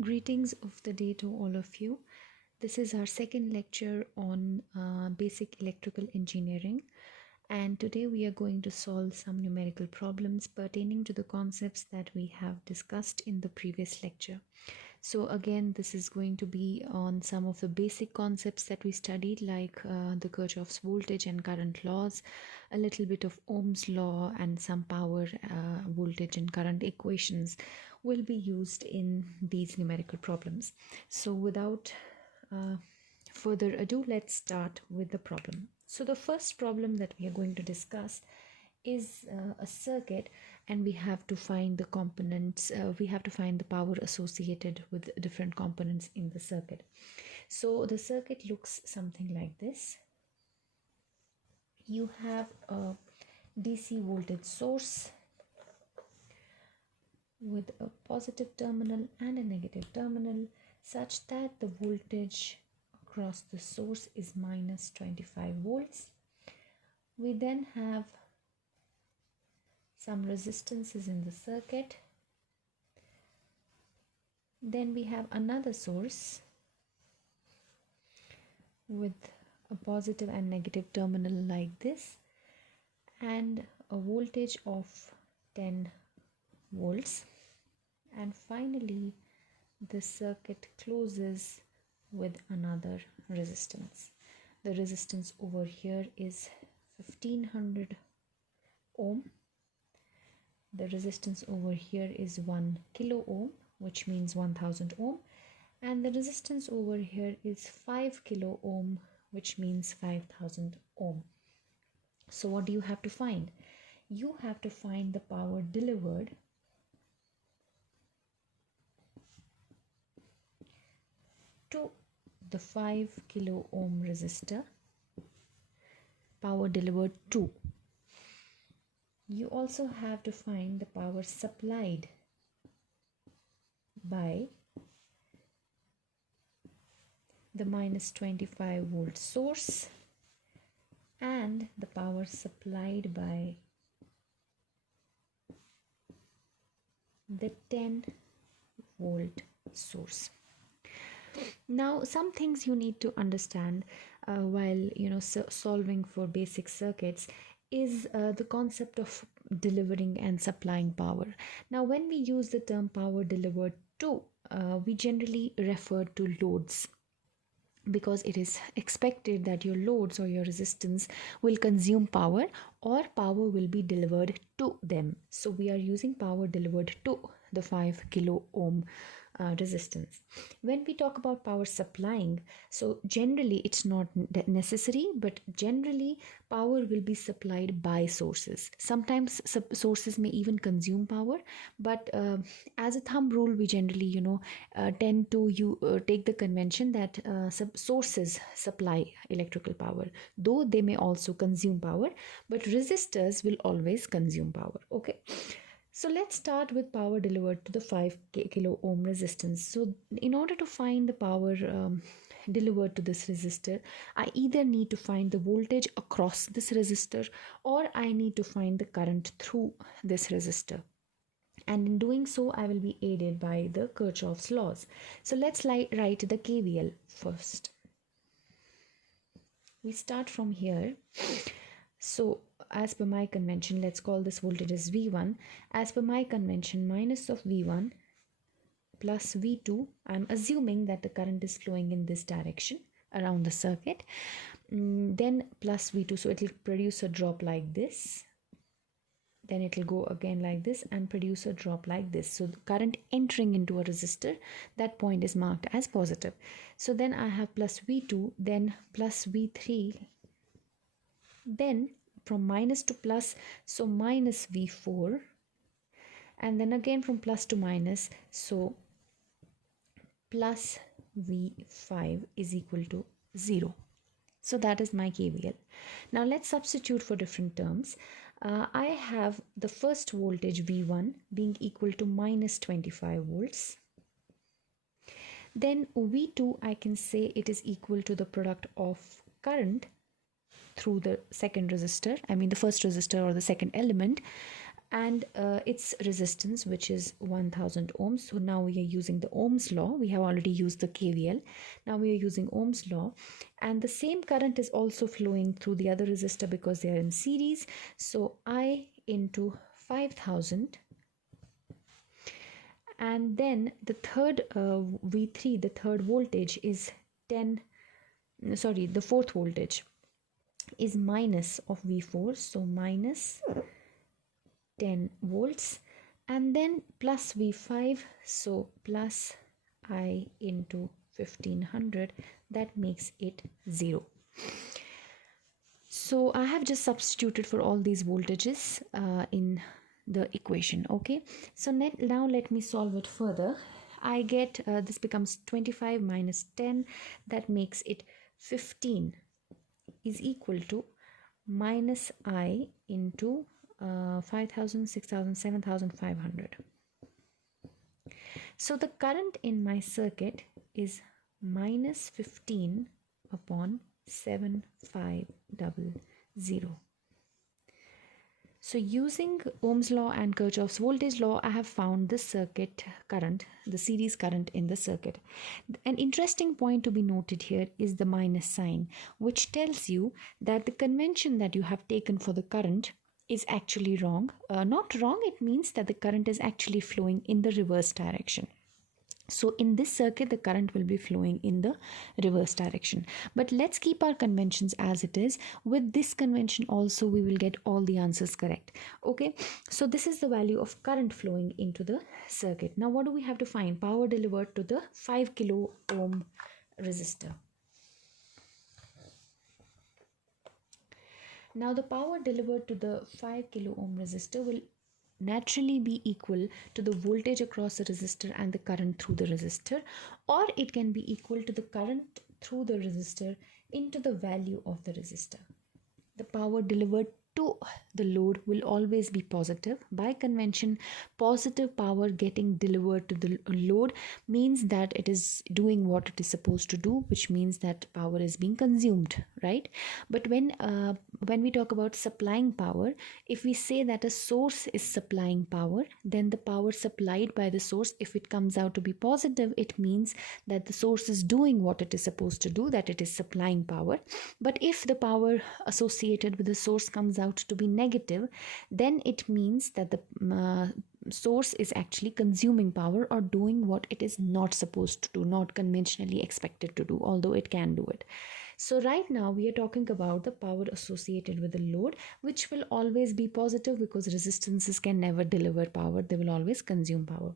Greetings of the day to all of you. This is our second lecture on basic electrical engineering, and today we are going to solve some numerical problems pertaining to the concepts that we have discussed in the previous lecture. So again, this is going to be on some of the basic concepts that we studied, like the Kirchhoff's voltage and current laws, a little bit of Ohm's law, and some power, voltage and current equations will be used in these numerical problems. So without further ado, let's start with the problem. So the first problem that we are going to discuss is a circuit, and we have to find the components, we have to find the power associated with different components in the circuit. So the circuit looks something like this. You have a DC voltage source with a positive terminal and a negative terminal, such that the voltage across the source is minus 25 volts. We then have some resistances in the circuit. Then we have another source with a positive and negative terminal like this, and a voltage of 10 volts. And finally, the circuit closes with another resistance. The resistance over here is 1500 ohm. The resistance over here is 1 kilo ohm, which means 1000 ohm, and the resistance over here is 5 kilo ohm, which means 5000 ohm. So what do you have to find? You have to find the power delivered to the 5 kilo ohm resistor, power delivered to. You also have to find the power supplied by the minus 25 volt source and the power supplied by the 10 volt source. Now, some things you need to understand while solving for basic circuits is the concept of delivering and supplying power. Now, when we use the term power delivered to, we generally refer to loads, because it is expected that your loads or your resistance will consume power, or power will be delivered to them. So we are using power delivered to the 5 kilo ohm resistance. When we talk about power supplying, so generally it's not necessary, but generally power will be supplied by sources. Sometimes sources may even consume power, but as a thumb rule, we generally tend to take the convention that sources supply electrical power, though they may also consume power, but resistors will always consume power. Okay, so let's start with power delivered to the 5 kilo ohm resistance. So in order to find the power delivered to this resistor, I either need to find the voltage across this resistor, or I need to find the current through this resistor. And in doing so, I will be aided by the Kirchhoff's laws. So let's write the KVL first. We start from here. So as per my convention, let's call this voltage as V1. As per my convention, minus of V1 plus V2, I'm assuming that the current is flowing in this direction around the circuit. Then plus V2, so it will produce a drop like this. Then it will go again like this and produce a drop like this. So the current entering into a resistor, that point is marked as positive. So then I have plus V2, then plus V3, then from minus to plus, so minus V4, and then again from plus to minus, so plus V5 is equal to 0. So that is my KVL. Now let's substitute for different terms. I have the first voltage V1 being equal to minus 25 volts. Then V2, I can say it is equal to the product of current through the second resistor, I mean the first resistor or the second element, and its resistance, which is 1000 ohms. So now we are using the Ohm's law. We have already used the KVL. Now we are using Ohm's law, and the same current is also flowing through the other resistor because they are in series. So I into 5000, and then the third V3, the third voltage is 10, sorry, the fourth voltage is minus of V4, so minus 10 volts, and then plus V5, so plus I into 1500, that makes it 0. So I have just substituted for all these voltages in the equation. Okay, so now let me solve it further. I get this becomes 25 minus 10, that makes it 15 is equal to minus I into 5000, 6000, 7500. So the current in my circuit is minus 15 upon 7500. So using Ohm's law and Kirchhoff's voltage law, I have found the circuit current, the series current in the circuit. An interesting point to be noted here is the minus sign, which tells you that the convention that you have taken for the current is actually wrong. Not wrong, it means that the current is actually flowing in the reverse direction. So in this circuit, the current will be flowing in the reverse direction. But let's keep our conventions as it is. With this convention also, we will get all the answers correct. Okay, so this is the value of current flowing into the circuit. Now what do we have to find? Power delivered to the 5 kilo ohm resistor. Now the power delivered to the 5 kilo ohm resistor will naturally be equal to the voltage across the resistor and the current through the resistor, or it can be equal to the current through the resistor into the value of the resistor. The power delivered to the load will always be positive. By convention, positive power getting delivered to the load means that it is doing what it is supposed to do, which means that power is being consumed, right? But when we talk about supplying power, if we say that a source is supplying power, then the power supplied by the source, if it comes out to be positive, it means that the source is doing what it is supposed to do, that it is supplying power. But if the power associated with the source comes out to be negative, then it means that the source is actually consuming power or doing what it is not supposed to do, not conventionally expected to do, although it can do it. So right now we are talking about the power associated with the load, which will always be positive because resistances can never deliver power, they will always consume power.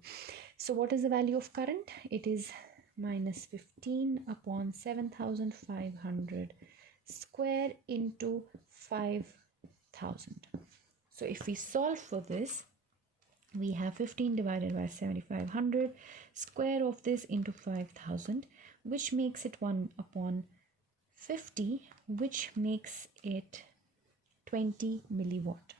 So what is the value of current? It is minus 15 upon 7500 square into 5000. So if we solve for this, we have 15 divided by 7500, square of this into 5000, which makes it 1 upon 50, which makes it 20 milliwatt.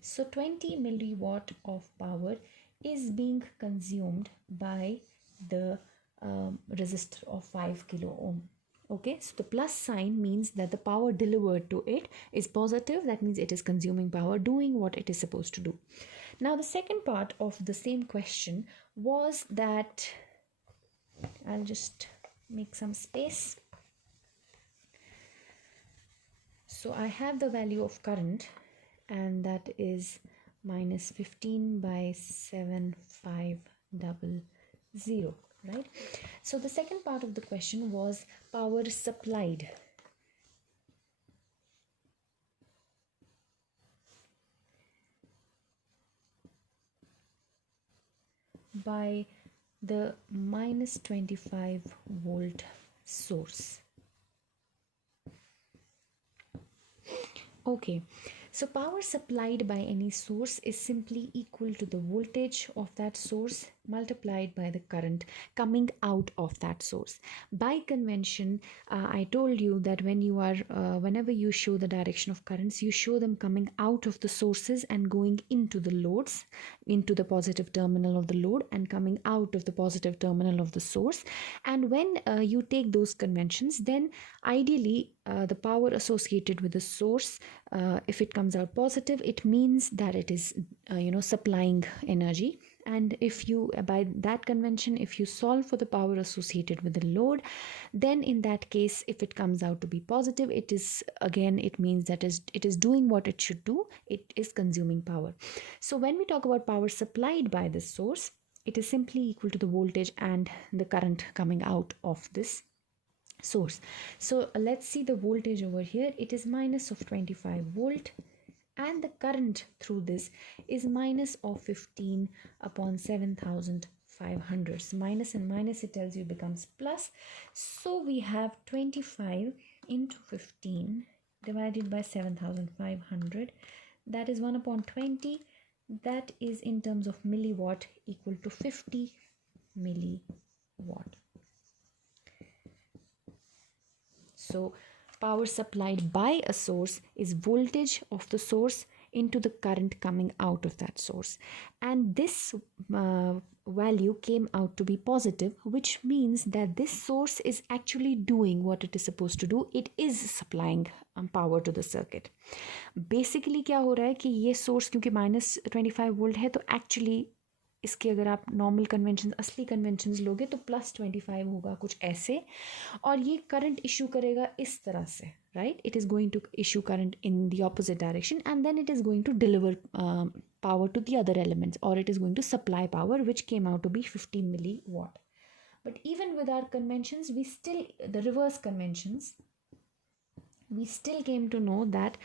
So 20 milliwatt of power is being consumed by the resistor of 5 kilo ohm. Okay, so the plus sign means that the power delivered to it is positive. That means it is consuming power, doing what it is supposed to do. Now the second part of the same question was that, I'll just make some space. So I have the value of current, and that is minus 15 by 7500, right? So the second part of the question was power supplied. By the minus 25 volt source. Okay, so power supplied by any source is simply equal to the voltage of that source multiplied by the current coming out of that source. By convention, I told you that whenever you show the direction of currents, you show them coming out of the sources and going into the loads, into the positive terminal of the load, and coming out of the positive terminal of the source. And when you take those conventions, then ideally the power associated with the source, if it comes out positive, it means that it is supplying energy. And if you, by that convention, if you solve for the power associated with the load, then in that case, if it comes out to be positive, it means that it is doing what it should do. It is consuming power. So when we talk about power supplied by this source, it is simply equal to the voltage and the current coming out of this source. So let's see the voltage over here. It is minus of 25 volt, and the current through this is minus of 15 upon 7500. So minus and minus, it tells you, becomes plus. So we have 25 into 15 divided by 7500. That is 1 upon 20. That is, in terms of milliwatt, equal to 50 milliwatt. So power supplied by a source is voltage of the source into the current coming out of that source. And this value came out to be positive, which means that this source is actually doing what it is supposed to do. It is supplying power to the circuit. Basically क्या हो रहा है कि ये source क्योंकि minus 25 volt है, तो actually इसके अगर आप नॉर्मल कन्वेंशन, असली कन्वेंशंस लोगे तो प्लस 25 होगा कुछ ऐसे, और ये करंट इशू करेगा इस तरह से, right. It is going to issue current in the opposite direction, and then it is going to deliver power to the other elements, or it is going to supply power, which came out to be 50 milliwatt. But even with our conventions, the reverse conventions, we still came to know that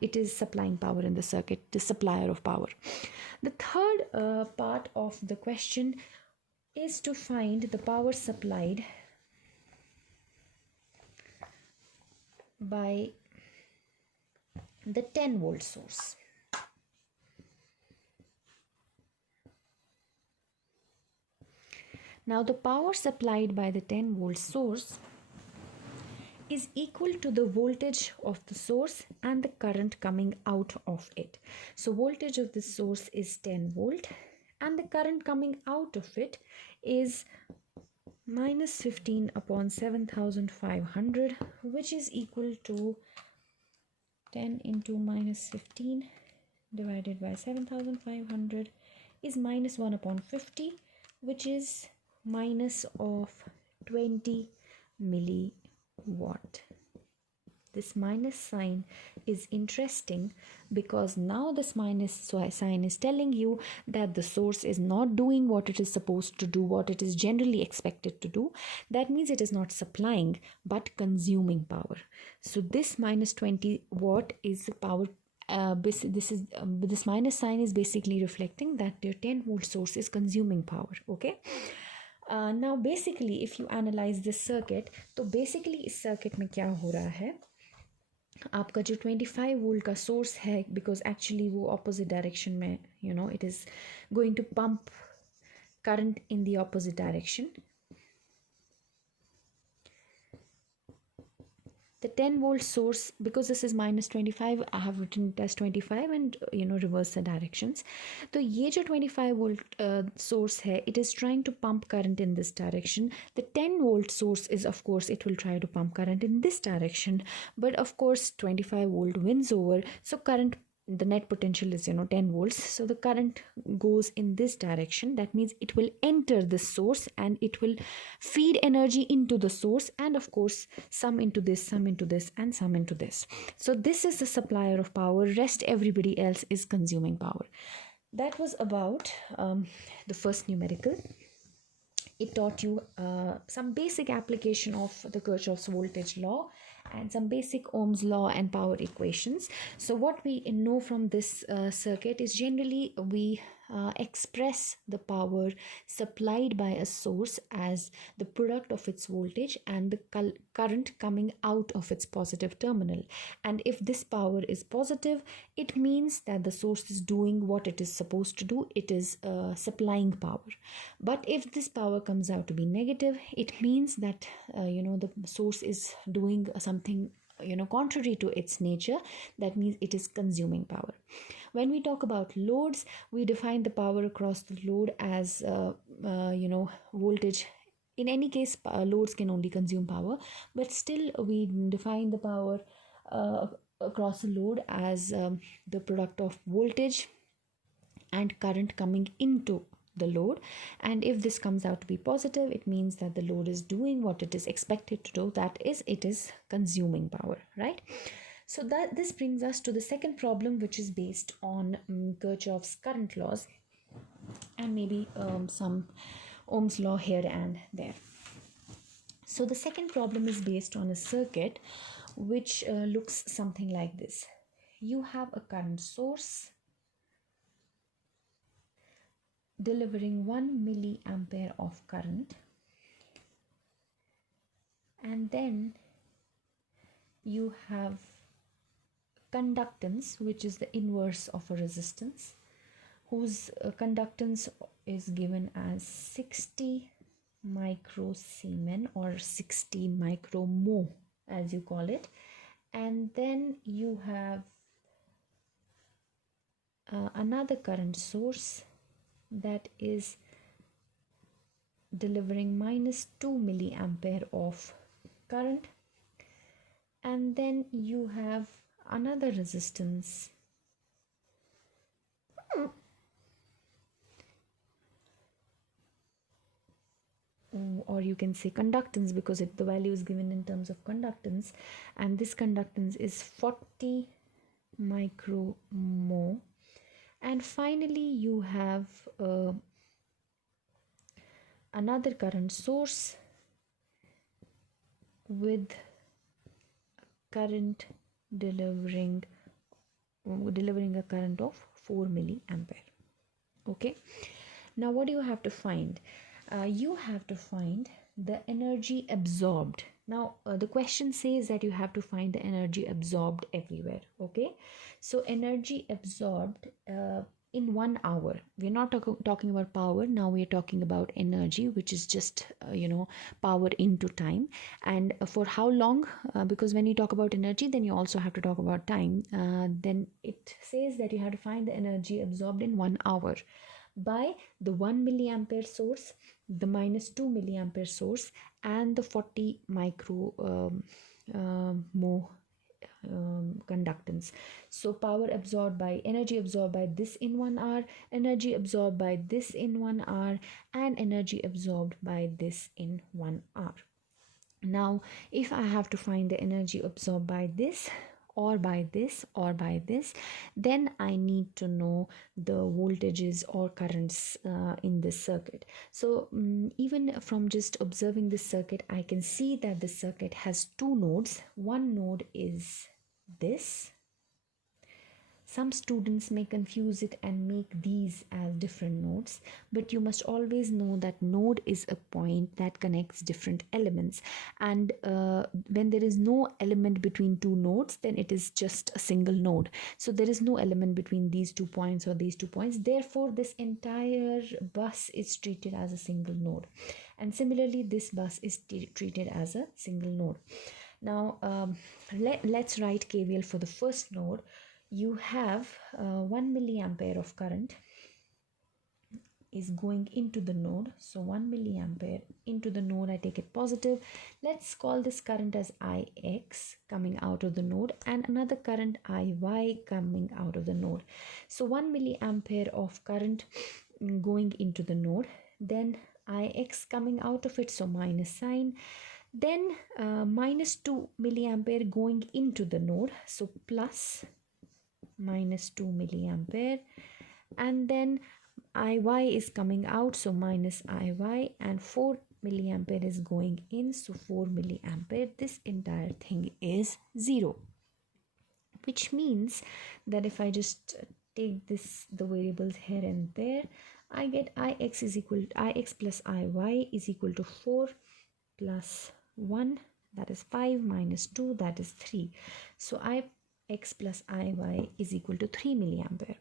it is supplying power in the circuit, the supplier of power. The third part of the question is to find the power supplied by the 10 volt source. Now the power supplied by the 10 volt source is equal to the voltage of the source and the current coming out of it. So voltage of the source is 10 volt and the current coming out of it is minus 15 upon 7500, which is equal to 10 into minus 15 divided by 7500 is minus 1 upon 50, which is minus of 20 milliwatt. This minus sign is interesting because now this minus sign is telling you that the source is not doing what it is supposed to do, what it is generally expected to do. That means it is not supplying but consuming power. So this minus 20 watt is power. This minus sign is basically reflecting that your 10 volt source is consuming power. Okay. Now basically if you analyze this circuit, तो basically इस circuit में क्या हो रहा है, आपका जो 25 volt का सोर्स है, because actually वो opposite direction में, it is going to pump current in the opposite direction. The 10 volt source, because this is minus 25, I have written it as 25 and reverse the directions. So ये जो 25 volt source है, it is trying to pump current in this direction. The 10 volt source is, of course, it will try to pump current in this direction, but of course 25 volt wins over, so current, the net potential is 10 volts, so the current goes in this direction. That means it will enter this source and it will feed energy into the source, and of course some into this, some into this, and some into this. So this is the supplier of power, rest everybody else is consuming power. That was about the first numerical. It taught you some basic application of the Kirchhoff's voltage law and some basic Ohm's law and power equations. So what we know from this circuit is generally we express the power supplied by a source as the product of its voltage and the current coming out of its positive terminal. And if this power is positive, it means that the source is doing what it is supposed to do. It is supplying power. But if this power comes out to be negative, it means that the source is doing something contrary to its nature. That means it is consuming power. When we talk about loads, we define the power across the load as voltage. In any case, loads can only consume power, but still we define the power across the load as the product of voltage and current coming into the load. And if this comes out to be positive, it means that the load is doing what it is expected to do, that is, it is consuming power, right? So that this brings us to the second problem, which is based on Kirchhoff's current laws and maybe some Ohm's law here and there. So the second problem is based on a circuit which looks something like this. You have a current source delivering 1 milliampere of current, and then you have conductance, which is the inverse of a resistance, whose conductance is given as 60 microsiemens or 60 micromho as you call it. And then you have another current source that is delivering minus 2 milliampere of current, and then you have another resistance or you can say conductance, because the value is given in terms of conductance, and this conductance is 40 micromho. And finally you have another current source with current delivering a current of 4 milliampere. Okay, now what do you have to find? You have to find the energy absorbed. Now the question says that you have to find the energy absorbed everywhere. Okay, so energy absorbed in 1 hour. We're not talking about power now, we're talking about energy, which is just power into time. And for how long? Because when you talk about energy, then you also have to talk about time. Then it says that you have to find the energy absorbed in 1 hour by the 1 milliampere source, the minus 2 milliampere source, and the 40 micro mho conductance. So power absorbed by, energy absorbed by this in 1 hour, energy absorbed by this in 1 hour, and energy absorbed by this in 1 hour. Now if I have to find the energy absorbed by this or by this or by this, then I need to know the voltages or currents in this circuit. So even from just observing this circuit, I can see that the circuit has 2 nodes. One node is this. Some students may confuse it and make these as different nodes, but you must always know that node is a point that connects different elements, and when there is no element between 2 nodes, then it is just a single node. So there is no element between these 2 points or these 2 points, therefore this entire bus is treated as a single node, and similarly this bus is treated as a single node. Now let's write KVL for the first node. You have 1 milliampere of current is going into the node. So 1 milliampere into the node, I take it positive. Let's call this current as Ix coming out of the node, and another current Iy coming out of the node. So 1 milliampere of current going into the node, then Ix coming out of it, so minus sign. Then minus 2 milliampere going into the node, so plus minus 2 milliampere, and then Iy is coming out, so minus Iy, and 4 milliampere is going in, so 4 milliampere. This entire thing is 0, which means that if I just take the variables here and there, I get ix plus iy is equal to 4 plus 1, that is 5, minus 2, that is 3. So ix plus iy is equal to 3 milliampere.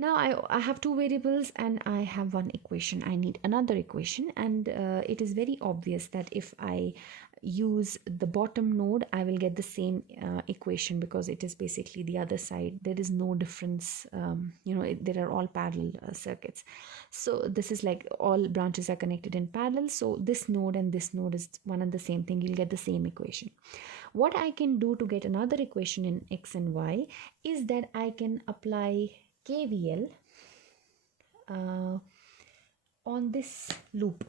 Now I have two variables and I have one equation. I need another equation, and it is very obvious that if I use the bottom node, I will get the same equation, because it is basically the other side. There is no difference. There are all parallel circuits. So this is like all branches are connected in parallel. So this node and this node is one and the same thing. You'll get the same equation. What I can do to get another equation in x and y is that I can apply KVL on this loop,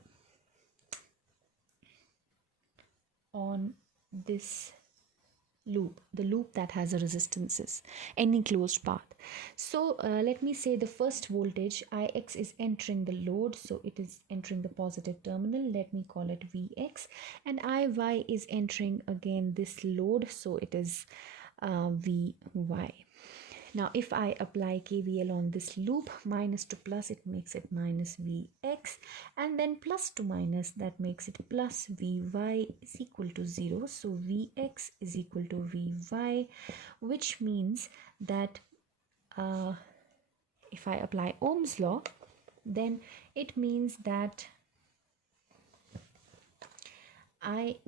the loop that has a resistances, any closed path. So let me say the first voltage ix is entering the load, so it is entering the positive terminal. Let me call it Vx, and iy is entering again this load, so it is Vy. Now if I apply KVL on this loop, minus to plus, it makes it minus Vx, and then plus to minus, that makes it plus Vy is equal to 0. So Vx is equal to Vy, which means that if I apply Ohm's law, then it means that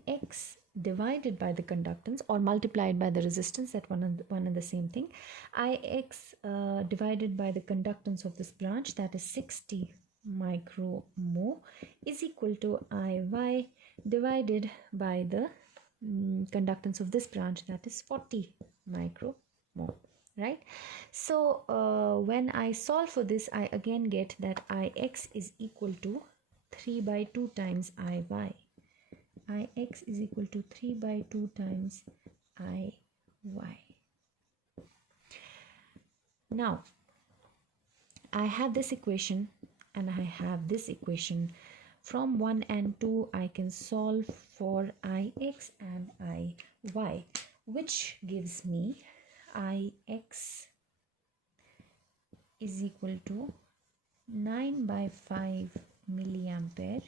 Ix divided by the conductance or multiplied by the resistance, that one and the same thing, Ix divided by the conductance of this branch, that is 60 micromole, is equal to Iy divided by the conductance of this branch, that is 40 micromole, right? So when I solve for this, I again get that Ix is equal to 3 by 2 times Iy. Ix is equal to 3 by 2 times Iy. Now I have this equation and I have this equation. From 1 and 2 I can solve for Ix and Iy, which gives me Ix is equal to 9 by 5 milliampere.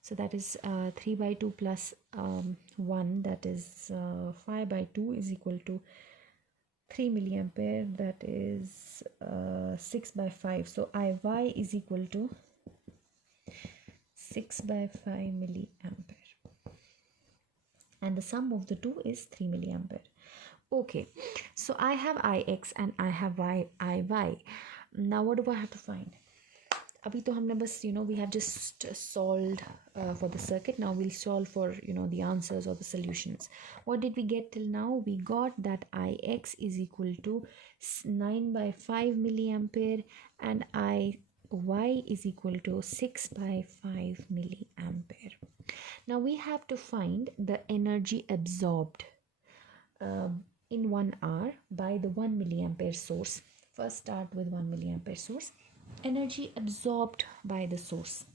So that is 3 by 2 plus 1, that is 5 by 2 is equal to 3 milliampere, that is 6 by 5. So Iy is equal to 6 by 5 milliampere, and the sum of the two is 3 milliampere. Okay, so I have Ix and I have Iy. Now what do I have to find? Abhi to humne bas, we have just solved for the circuit. Now we'll solve for the answers or the solutions. What did we get till now? We got that Ix is equal to 9 by 5 milliampere and Iy is equal to 6 by 5 milliampere. Now we have to find the energy absorbed in 1 hour by the 1 milliampere source. First start with 1 milliampere source. Energy absorbed by the source.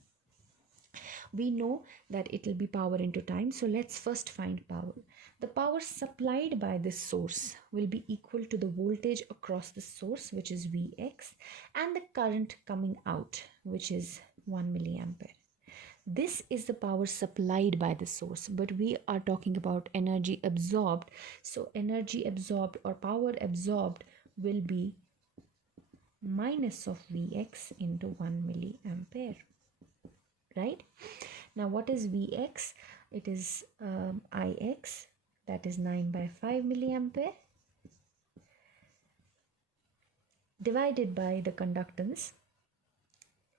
We know that it will be power into time, so let's first find power. The power supplied by this source will be equal to the voltage across the source, which is Vx, and the current coming out, which is 1 milliampere. This is the power supplied by the source, but we are talking about energy absorbed. So energy absorbed or power absorbed will be minus of Vx into 1 milliampere, right? Now what is Vx? It is Ix, that is 9 by 5 milliampere, divided by the conductance.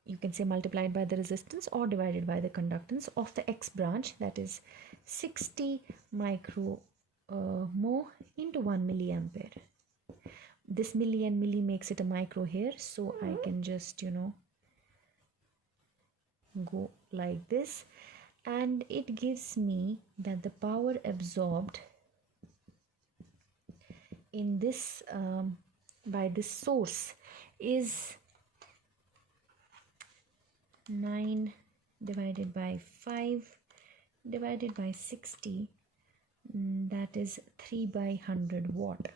You can say multiplied by the resistance or divided by the conductance of the X branch, that is 60 micromole into 1 milliampere. This milli and milli makes it a micro here, so I can just go like this, and it gives me that the power absorbed in this by this source is 9 divided by 5 divided by 60, that is 3 by 100 watt.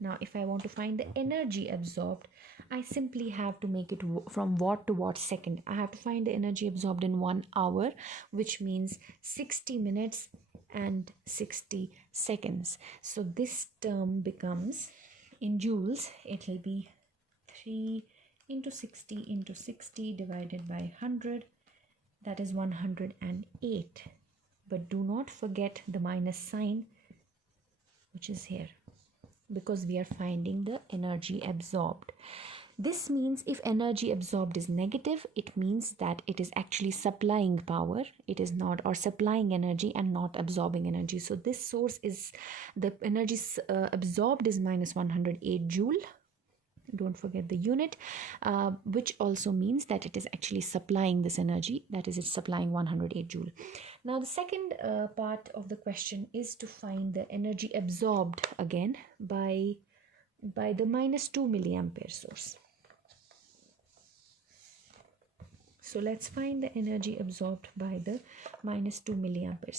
Now if I want to find the energy absorbed, I simply have to make it from watt to watt second. I have to find the energy absorbed in 1 hour, which means 60 minutes and 60 seconds. So this term becomes, in joules, it will be 3 into 60 divided by 100, that is 108. But do not forget the minus sign, which is here, because we are finding the energy absorbed. This means if energy absorbed is negative, it means that it is actually supplying power. It is not, or supplying energy and not absorbing energy. So this source is, the energy absorbed is minus 108 joule. Don't forget the unit, which also means that it is actually supplying this energy, that is, it's supplying 108 joule. Now the second part of the question is to find the energy absorbed again by the minus 2 milliampere source. So let's find the energy absorbed by the minus 2 milliampere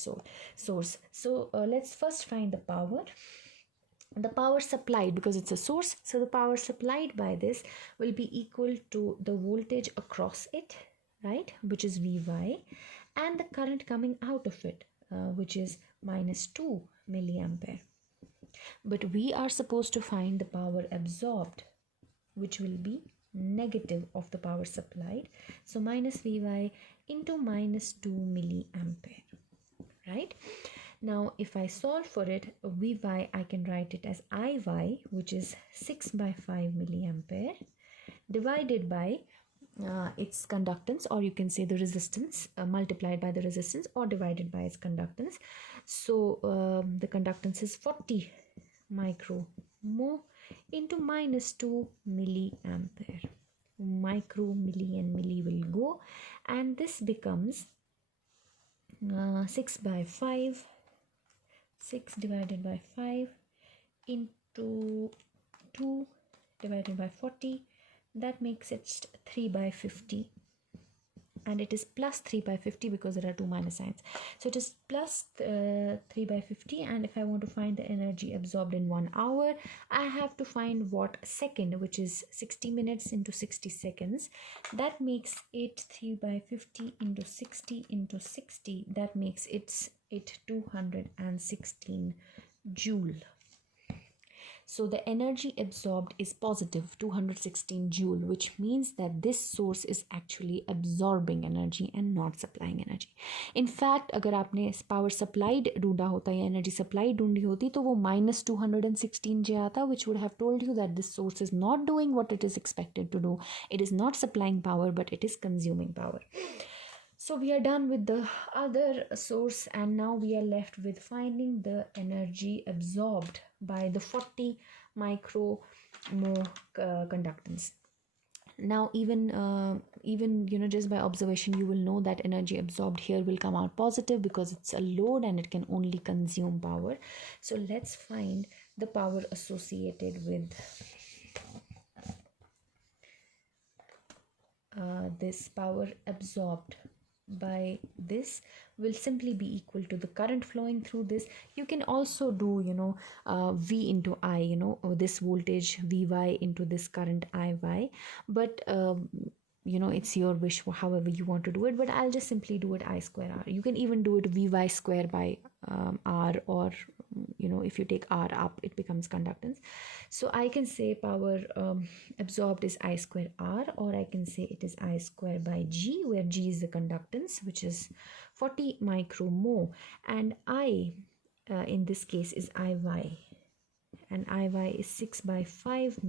source. So let's first find the power. The power supplied, because it's a source, so the power supplied by this will be equal to the voltage across it, right, which is Vy, and the current coming out of it, which is minus 2 milliampere. But we are supposed to find the power absorbed, which will be negative of the power supplied. So minus Vy into minus 2 milliampere, right? Now if I solve for it, Vy, I can write it as Iy, which is 6 by 5 milliampere, divided by its conductance, or you can say the resistance, multiplied by the resistance, or divided by its conductance. So the conductance is 40 micromole into minus 2 milliampere. Micro, milli and milli will go, and this becomes 6 by 5, 6 divided by 5 into 2 divided by 40, that makes it 3 by 50, and it is plus 3 by 50 because there are two minus signs. So it is plus 3 by 50, and if I want to find the energy absorbed in 1 hour, I have to find watt second, which is 60 minutes into 60 seconds. That makes it 3 by 50 into 60, that makes it 216 joule. So the energy absorbed is positive 216 joule, which means that this source is actually absorbing energy and not supplying energy. In fact, अगर आपने power supplied ढूंढा होता या energy supplied ढूंढी होती तो वो minus 216 जे आता, which would have told you that this source is not doing what it is expected to do. It is not supplying power, but it is consuming power. So we are done with the other source, and now we are left with finding the energy absorbed by the 40 micromole conductance. Now even just by observation, you will know that energy absorbed here will come out positive because it's a load and it can only consume power. So let's find the power associated with this power absorbed by this will simply be equal to the current flowing through this. You can also do V into I, this voltage Vy into this current Iy, but it's your wish however you want to do it, but I'll just simply do it I square R. You can even do it Vy square by R, or if you take R up, it becomes conductance. So I can say power absorbed is I square R, or I can say it is I square by G, where G is the conductance, which is 40 micromole, and I in this case is Iy, and Iy is 6 by 5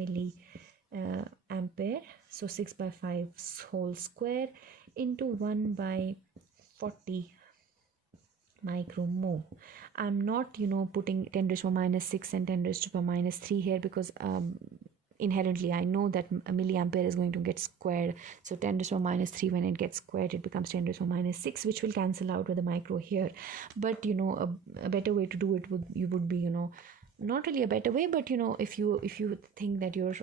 ampere, so 6 by 5 whole square into 1 by 40 micromole. I'm not putting 10 raised to the minus 6 and 10 raised to the minus 3 here, because inherently I know that a milliampere is going to get squared. So 10 raised to the minus 3, when it gets squared, it becomes 10 raised to the minus 6, which will cancel out with the micro here. But a better way to do it would be not really a better way, but if you think that you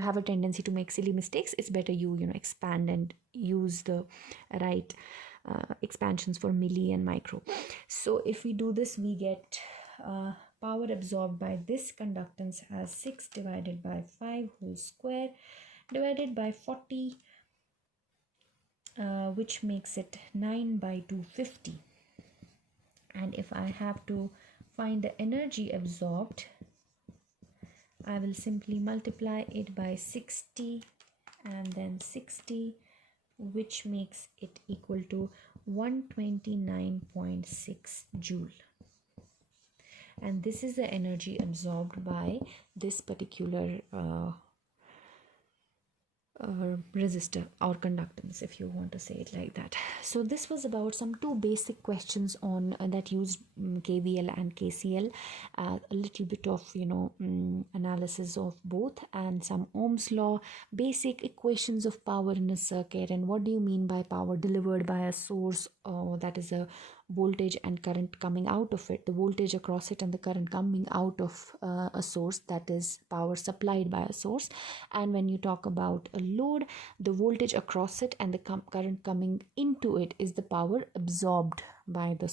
have a tendency to make silly mistakes, it's better you expand and use the right expansions for milli and micro. So if we do this, we get power absorbed by this conductance as 6 divided by 5 whole square divided by 40, which makes it 9 by 250. And if I have to find the energy absorbed, I will simply multiply it by 60 and then 60, which makes it equal to 129.6 joule. And this is the energy absorbed by this particular resistor or conductance, if you want to say it like that. So this was about some two basic questions on that used KVL and KCL, a little bit of analysis of both, and some Ohm's law, basic equations of power in a circuit, and what do you mean by power delivered by a source, that is a voltage and current coming out of it, the voltage across it and the current coming out of a source, that is power supplied by a source. And when you talk about a load, the voltage across it and the current coming into it is the power absorbed by the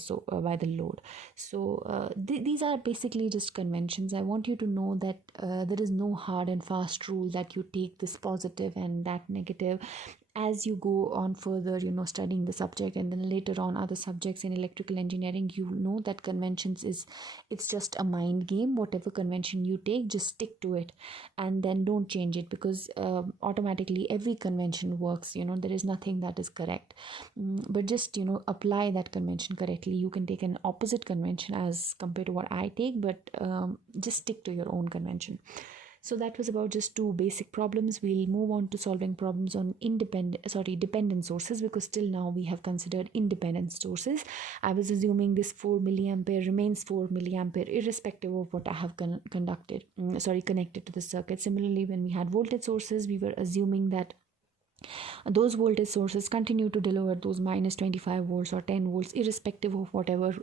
load. So these are basically just conventions. I want you to know that there is no hard and fast rule that you take this positive and that negative. As you go on further, studying the subject, and then later on other subjects in electrical engineering, that conventions it's just a mind game. Whatever convention you take, just stick to it and then don't change it, because automatically every convention works. There is nothing that is correct, but just apply that convention correctly. You can take an opposite convention as compared to what I take, but just stick to your own convention. So that was about just two basic problems. We'll move on to solving problems on dependent sources, because till now we have considered independent sources. I was assuming this 4 milliampere remains 4 milliampere irrespective of what I have connected to the circuit. Similarly, when we had voltage sources, we were assuming that those voltage sources continue to deliver those minus 25 volts or 10 volts irrespective of whatever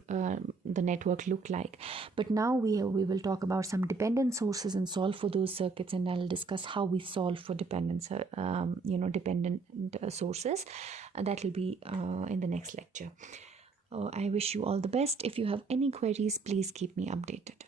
the network looked like. But now we will talk about some dependent sources and solve for those circuits, and I'll discuss how we solve for dependent sources. That will be in the next lecture. I wish you all the best. If you have any queries, please keep me updated.